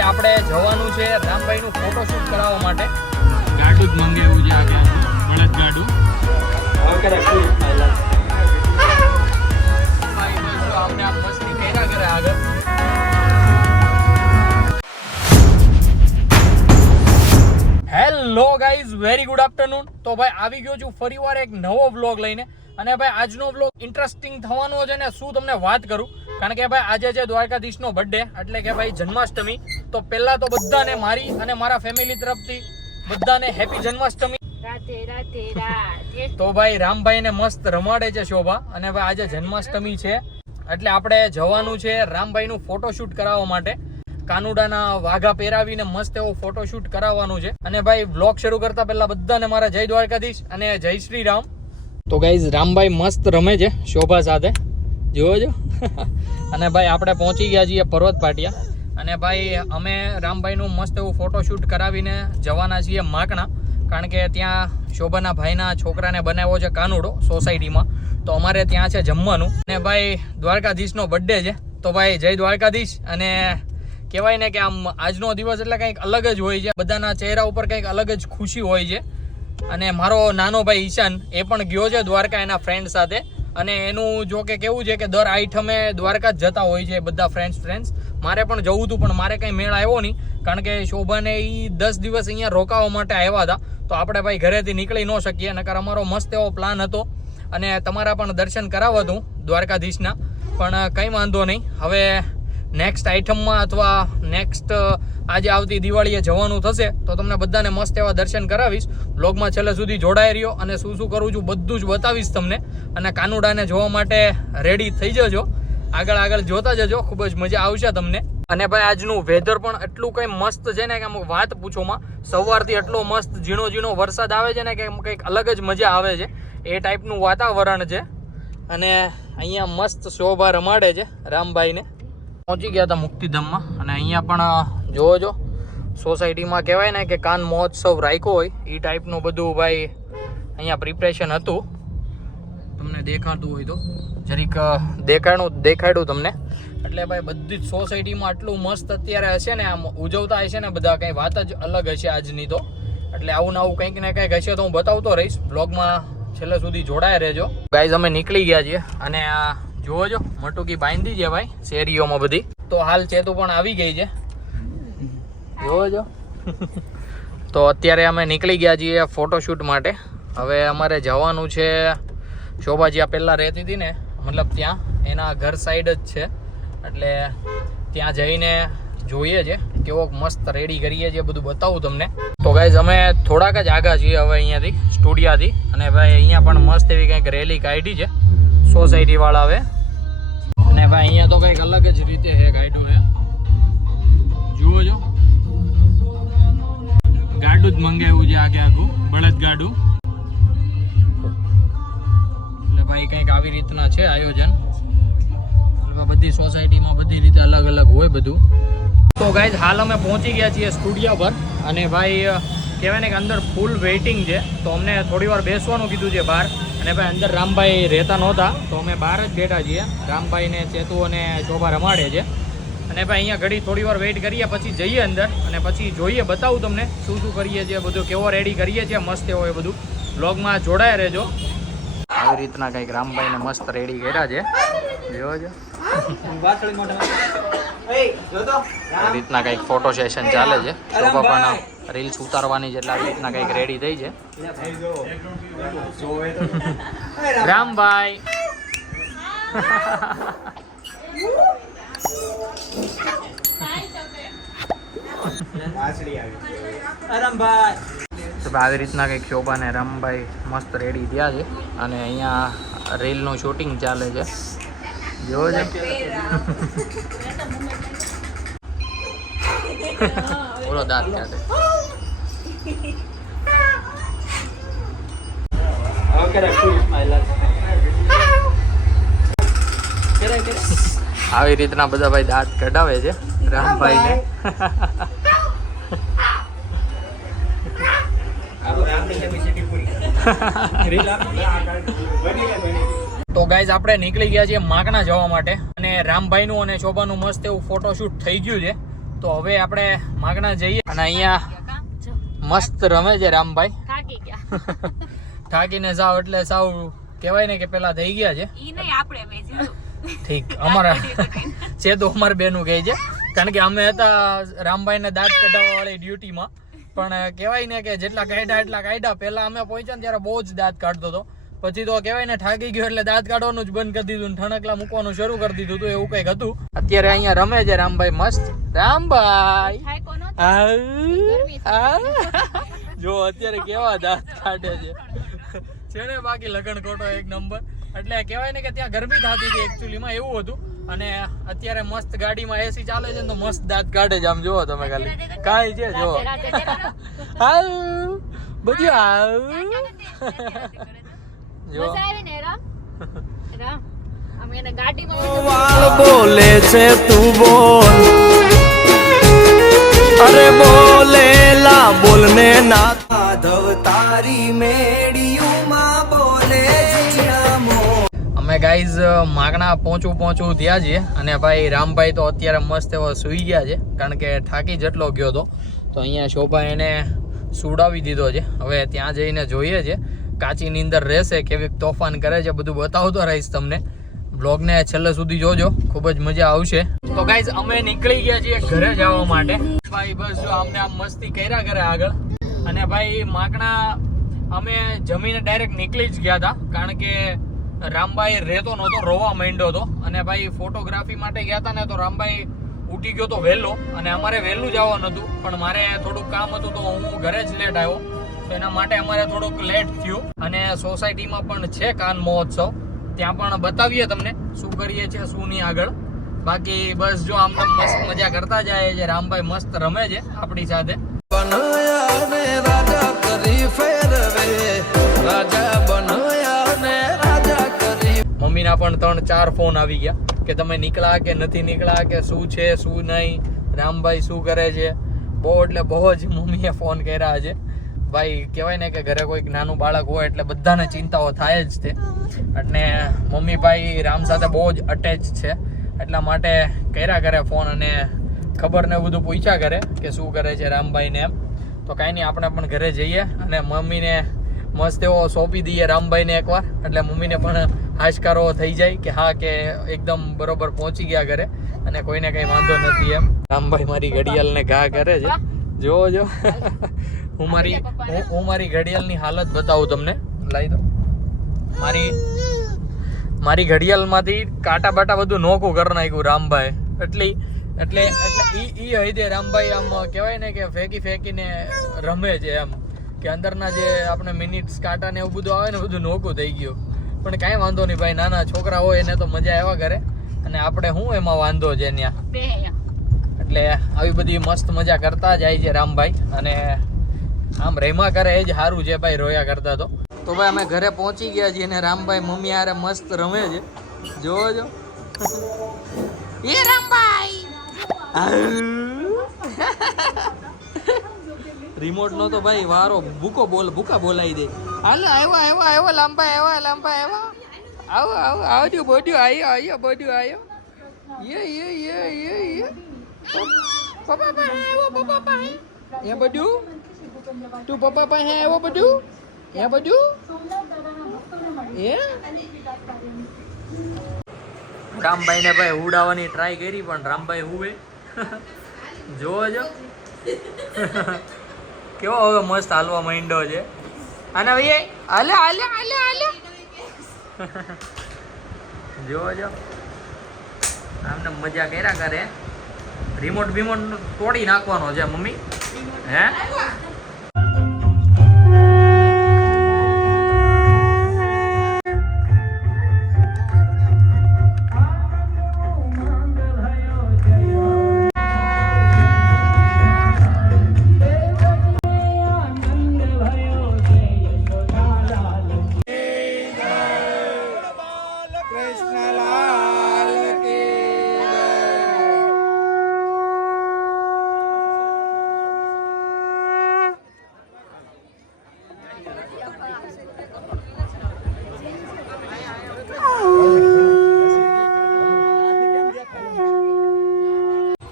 એટલે આપણે જવાનું છે રામભાઈનું ફોટોશૂટ કરાવવા માટે. ગાડું જ મંગાવ્યું છે આખે આખું. બળદ ગાડું. આપણે આ મસ્તી કર્યા કરે આગળ hello guys very good afternoon તો ભાઈ આવી ગયો છું ફરીવાર એક નવો વ્લોગ લઈને. અને ભાઈ આજનો વ્લોગ ઇન્ટરેસ્ટિંગ થવાનો છે ને શું તમને વાત કરું? કારણ કે ભાઈ આજે છે દ્વારકાધીશનો બર્થડે એટલે કે ભાઈ જન્માષ્ટમી તો પહેલા તો બધાને મારી અને મારા ફેમિલી તરફથી બધાને હેપી જન્માષ્ટમી. તો ભાઈ રામભાઈ ને મસ્ત રમાડે છે શોભા અને ભાઈ આજે જન્માષ્ટમી છે. એટલે આપણે જવાનું છે રામભાઈ નું ફોટોશૂટ કરાવવા માટે. કાનુડાના વાઘા પહેરાવીને મસ્ત એવો ફોટોશૂટ કરાવવાનું છે. અને ભાઈ વ્લોગ શરૂ કરતા પહેલા બધાને મારા જય દ્વારકાધીશ અને જય શ્રી રામ. તો ગાઈઝ રામભાઈ મસ્ત રમે છે શોભા સાથે. જુઓ છો અને ભાઈ, આપણે પહોંચી ગયા છીએ પર્વત પાટિયા. અને ભાઈ, અમે રામભાઈનું મસ્ત એવું ફોટોશૂટ કરાવીને જવાના છીએ માકણા. કારણ કે ત્યાં શોભાના ભાઈના છોકરાને બનાવ્યો છે કાનુડો સોસાયટીમાં. તો અમારે ત્યાં છે જમવાનું. અને ભાઈ, દ્વારકાધીશનો બર્થડે છે. તો ભાઈ, જય દ્વારકાધીશ. અને કહેવાય ને કે આમ આજનો દિવસ એટલે કંઈક અલગ જ હોય છે. બધાના ચહેરા ઉપર કંઈક અલગ જ ખુશી હોય છે. અને મારો નાનો ભાઈ ઈશાન, એ પણ ગયો છે દ્વારકા એના ફ્રેન્ડ સાથે. અને એનું જો કે કેવું છે કે દર આઈટમે દ્વારકા જ જતા હોય છે બધા ફ્રેન્ડ્સ ફ્રેન્ડ્સ મારે પણ જવું હતું, પણ મારે કંઈ મેળ આવ્યો નહીં. કારણ કે શોભાને એ દસ દિવસ અહીંયા રોકાવા માટે આવ્યા હતા. તો આપણે ભાઈ ઘરેથી નીકળી ન શકીએ, નકર અમારો મસ્ત એવો પ્લાન હતો. અને તમારા પણ દર્શન કરાવવા હતું દ્વારકાધીશના. પણ કંઈ વાંધો નહીં. હવે નેક્સ્ટ આઈટમમાં અથવા નેક્સ્ટ આજે આવતી દિવાળીએ જવાનું થશે, તો તમને બધાને મસ્ત એવા દર્શન કરાવીશ. બ્લોગમાં છેલ્લે સુધી જોડાઈ રહ્યો અને શું શું કરું છું બધું જ બતાવીશ તમને. અને કાનુડાને જોવા માટે રેડી થઈ જજો. આગળ આગળ જોતા જજો, ખૂબ જ મજા આવશે તમને. અને ભાઈ, આજનું વેધર પણ એટલું કંઈ મસ્ત છે ને કે આમ વાત પૂછોમાં સવારથી એટલો મસ્ત ઝીણો ઝીણો વરસાદ આવે છે ને કે કંઈક અલગ જ મજા આવે છે. એ ટાઈપનું વાતાવરણ છે. અને અહીંયા મસ્ત શોભા રમાડે છે રામભાઈને. પહોંચી ગયા હતા મુક્તિધામમાં. અને અહીંયા પણ જોવો જો, સોસાયટીમાં કહેવાય ને કે કાન મહોત્સવ રાખ્યો હોય એ ટાઈપનું બધું ભાઈ અહીંયા પ્રિપરેશન હતું. તમને દેખાતું હોય તો. જરીક દેખાડું દેખાડ્યું તમને. એટલે ભાઈ બધી જ સોસાયટીમાં આટલું મસ્ત અત્યારે હશે ને, આમ ઉજવતા હશે ને, બધા કંઈ વાત જ અલગ હશે આજની તો. એટલે આવું ને આવું કંઈક ને કંઈક હશે તો હું બતાવતો રહીશ. બ્લોગમાં છેલ્લે સુધી જોડાયા રહેજો. ગાઈઝ અમે નીકળી ગયા છીએ. અને આ જુઓ જો, મટુકી બાંધી છે ભાઈ, શેરીઓમાં બધી. તો હાલ ચેતુ પણ આવી ગઈ છે. જુઓ છો તો અત્યારે અમે નીકળી ગયા છીએ ફોટોશૂટ માટે. હવે અમારે જવાનું છે, શોભાજી આ પહેલાં રહેતી હતી ને, મતલબ ત્યાં. એના ઘર સાઈડ જ છે. એટલે ત્યાં જઈને જોઈએ છે, કેવો મસ્ત રેડી કરીએ છીએ, બધું બતાવું તમને. તો ગાઈઝ અમે થોડાક જ આગા છીએ હવે અહીંયાથી સ્ટુડિયાથી અને ભાઈ, અહીંયા પણ મસ્ત એવી કંઈક રેલી કાઢી છે સોસાયટીવાળા હવે. અને ભાઈ, અહીંયા તો કંઈક અલગ જ રીતે છે ગાઈડો હે. જુઓ છો ગાડું જ મંગાવ્યું છે આગે આખું બળદ ગાડું. એટલે ભાઈ, કંઈક આવી રીતના છે આયોજન. બધી સોસાયટીમાં બધી રીતે અલગ અલગ હોય બધું. તો ગાઈઝ હાલ અમે પહોંચી ગયા છીએ સ્ટુડિયો પર. અને ભાઈ કહેવાય ને કે અંદર ફૂલ વેઇટિંગ છે. તો અમને થોડી વાર બેસવાનું કીધું છે બહાર. અને ભાઈ અંદર રામભાઈ રહેતા નહોતા, તો અમે બહાર જ બેઠા છીએ. રામભાઈને ચેતુ અને શોભા રમાડે છે. અને ભાઈ અહીંયા ઘડી થોડી વાર વેઇટ કરીએ, પછી જઈએ અંદર, અને પછી જોઈએ, બતાવું તમને શું શું કરીએ છીએ, બધું કેવો રેડી કરીએ છીએ, મસ્ત એવો એ બધું. બ્લોગમાં જોડાયા રહેજો. આવી રીતના કંઈક રામભાઈને મસ્ત રેડી કર્યા છે. આવી રીતના કંઈક ફોટો સેશન ચાલે છે. શોભા પણ રીલ્સ ઉતારવાની છે એટલે આવી રીતના કંઈક રેડી થઈ છે. રામભાઈ ભાઈ આવી રીતના કંઈક શોભાને રામભાઈ મસ્ત રેડી થયા છે. અને અહીંયા રીલનું શૂટિંગ ચાલે છે. જોવો છે બોલો દાંત કાઢે આવી રીતના બધા ભાઈ દાંત કઢાવે છે. રામભાઈને તો ગાઈઝ આપણે નીકળી ગયા છીએ માગણા જવા માટે. અને રામભાઈનું અને શોભાનું મસ્ત એવું ફોટોશૂટ થઈ ગયું છે. તો હવે આપણે માગણા જઈએ. અને અહીંયા મસ્ત રમે છે રામભાઈ. થાકી થાકીને જાવ એટલે સાવ કહેવાય ને કે પેલા થઈ ગયા છે. ઠીક અમારા છે તો અમાર બેનું કહે છે. કારણ કે અમે હતા રામભાઈને દાંત કઢાવવા વાળી ડ્યુટીમાં પણ કહેવાય ને કે જેટલા કાઢ્યા એટલા કાઢ્યા. પહેલા અમે પહોંચ્યા ને ત્યારે બહુ જ દાંત કાઢતો હતો. પછી તો કહેવાય ને થાકી ગયો એટલે દાંત કાઢવાનું જ બંધ કરી દીધું ઠણકલા મૂકવાનું શરૂ કરી દીધું હતું એવું કંઈક હતું. અત્યારે અહીંયા રમે છે રામભાઈ મસ્ત. રામભાઈ. જો અત્યારે કેવા દાંત કાઢે છે. છે ને બાકી લગન ખોટો એક નંબર. એટલે કહેવાય ને કે ત્યાં ગરમી થતી હતી એકચ્યુઅલીમાં એવું હતું. અને અત્યારે મસ્ત ગાડીમાં એસી ચાલે છે તો મસ્ત દાંત કાઢે છે. આમ જુઓ તમે ખાલી. કાંઈ છે જોવો હાલ બધું આવ જો. મજા આવી ને રામ? રામ. અમે એને ગાડીમાં વાળ બોલે છે તું બોલ. અરે બોલેલા બોલને ના માધવ તારી મેડિયુમાં બોલે અમે ગાઈઝ માગણા પહોંચું પહોંચું થયા છીએ અને ભાઈ રામભાઈ તો અત્યારે મસ્ત એવો સૂઈ ગયા છે કારણ કે થાકી જેટલો ગયો હતો તો અહીંયા શોભા એને સુડાવી દીધો છે. હવે ત્યાં જઈને જોઈએ છે. કાચી નીંદર રહેશે, કેવી તોફાન કરે છે, બધું બતાવતો રહીશ તમને. બ્લોગને છેલ્લે સુધી જોજો, ખૂબ જ મજા આવશે. તો ગાઈઝ અમે નીકળી ગયા છીએ ઘરે જવા માટે. ભાઈ, બસ જો અમને આમ મસ્તી કર્યા કરે આગળ. અને ભાઈ માગણા અમે જમીને ડાયરેક્ટ નીકળી જ ગયા હતા, કારણ કે રામભાઈ રહેતો નહોતો, રોવા માંડ્યો હતો. અને ભાઈ ફોટોગ્રાફી માટે ગયા હતા ને, તો રામભાઈ ઉઠી ગયો તો વહેલો. અને અમારે વહેલું જવાનું હતું, પણ મારે થોડુંક કામ હતું, તો હું ઘરે જ લેટ આવ્યો. તો એના માટે અમારે થોડુંક લેટ થયું. અને સોસાયટીમાં પણ છે કાન મહોત્સવ. ત્યાં પણ બતાવીએ તમને શું કરીએ છીએ શું નહીં આગળ. બાકી બસ જો આમ મસ્ત મજા કરતા જાય છે રામભાઈ મસ્ત રમે છે આપણી સાથે. રાજા કરી ફેરવે. રાજા બનાયા ને રાજા કરી મમ્મીના પણ ત્રણ ચાર ફોન આવી ગયા કે તમે નીકળ્યા કે નથી નીકળ્યા કે શું છે શું નહીં રામભાઈ શું કરે છે? બહુ એટલે બહુ જ મમ્મીએ ફોન કર્યા છે. ભાઈ, કહેવાય ને કે ઘરે કોઈક નાનું બાળક હોય એટલે બધાને ચિંતાઓ થાય જ તે અને મમ્મી ભાઈ રામ સાથે બહુ જ અટેચ છે. એટલા માટે કર્યા કરે ફોન અને ખબર ને બધું પૂછ્યા કરે કે શું કરે છે રામભાઈને એમ. તો કાંઈ નહીં, આપણે પણ ઘરે જઈએ અને મમ્મીને મસ્ત એવો સોંપી દઈએ રામભાઈને એકવાર. એટલે મમ્મીને પણ હાશકારો થઈ જાય કે હા કે એકદમ બરોબર પહોંચી ગયા ઘરે અને કોઈને કંઈ વાંધો નથી એમ. રામભાઈ મારી ઘડિયાળને ઘા કરે છે. જો જો હું મારી હું મારી ઘડિયાળની હાલત બતાવું તમને. લાવી દો. મારી મારી ઘડિયાળમાંથી કાંટા બાટા બધું નોખું કરી નાખ્યું રામભાઈ એટલી એટલે એટલે ઈ ઈ હૈદે રામભાઈ આમ કહેવાય ને કે ફેંકી ફેંકીને રમે છે એમ. કે અંદરના જે આપણે મિનિટ્સ કાંટા ને એવું બધું આવે ને બધું નોખું થઈ ગયું. પણ કાંઈ વાંધો નહીં ભાઈ નાના છોકરા હોય એને તો મજા આવ્યા કરે. અને આપણે શું એમાં વાંધો છે ત્યાં એટલે આવી બધી મસ્ત મજા કરતા જાય છે રામભાઈ. અને આમ રેમા કરે, એ જ સારું છે ભાઈ, રોયા કરતા તો. તો ભાઈ, અમે ઘરે પહોંચી ગયા છીએ અને રામભાઈ મમ્મી આરે મસ્ત રમે છે. જોવો, જો. એ રામભાઈ! રિમોટ નો તો ભાઈ, વારો. ભૂકો બોલ, ભૂકા બોલાવી દે. હાલો આવ્યો આવ્યો આવ્યો લાંબા આવ્યો લાંબા આવ્યો આવો આવો, આવજો, બોડ્યું આવ્યો આવ્યો બોડ્યું આવ્યો યે યે યે યે યે. પપ્પા પપ્પા આવ્યો પપ્પા પપ્પા. એ બધું તું પપ્પા પાસે આવ્યો બધું? એ બધું? રામભાઈ ને ભાઈ ઉડાવવાની ટ્રાય કરી, પણ રામભાઈ હુવે. જોવો જો. કેવો હવે મસ્ત હાલવા માંડ્યો છે. અને ભાઈ હાલે હાલે હાલે હાલે. જોવો જો. આમને મજા કર્યા કરે. રિમોટ બિમોટ તોડી નાખવાનો છે, મમ્મી. હે?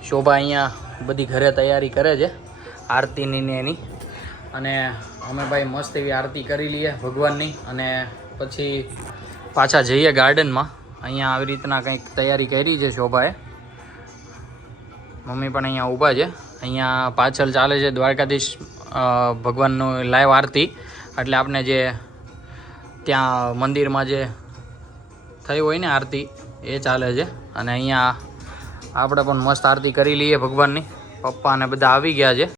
શોભા અહીંયા બધી ઘરે તૈયારી કરે છે, આરતીની ને એની. અને અમે ભાઈ મસ્ત એવી આરતી કરી લઈએ ભગવાનની અને પછી પાછા જઈએ ગાર્ડનમાં. અહીંયા આવી રીતના કંઈક તૈયારી કરી છે શોભાએ. મમ્મી પણ અહીંયા ઊભા છે. અહીંયા પાછળ ચાલે છે દ્વારકાધીશ ભગવાનનું લાઈવ આરતી. એટલે આપણે જે ત્યાં મંદિરમાં જે થઈ હોય ને આરતી, એ ચાલે છે. અને અહીંયા આપણે પણ મસ્ત આરતી કરી લઈએ ભગવાનની. પપ્પા ને બધા આવી ગયા છે.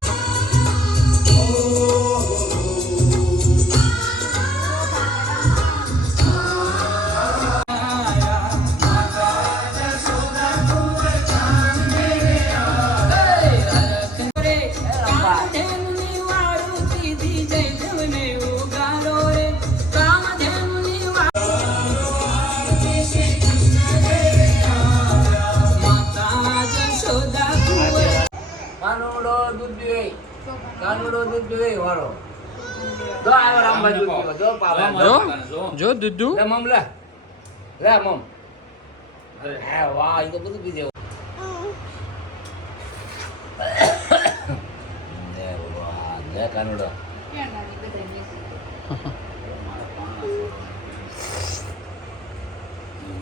જો દુધુ લે મમ લે. લે મમ. હા વાહ એ તો બધું પીધે લે લે કાનુડો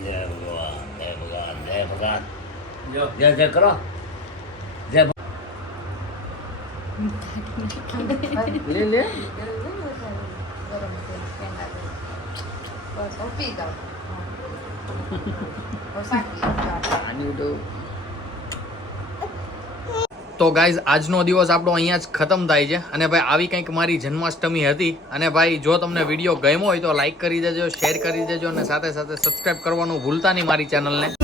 જય ભગવાન જય ભગવાન. જય જય કરો જય લે લે તો ગાઈઝ આજનો દિવસ આપણો અહીંયા જ ખતમ થાય છે. અને ભાઈ, આવી કંઈક મારી જન્માષ્ટમી હતી. અને ભાઈ, જો તમને વીડિયો ગમ્યો હોય તો લાઈક કરી દેજો શેર કરી દેજો, અને સાથે સાથે સબસ્ક્રાઈબ કરવાનું ભૂલતા નહીં મારી ચેનલને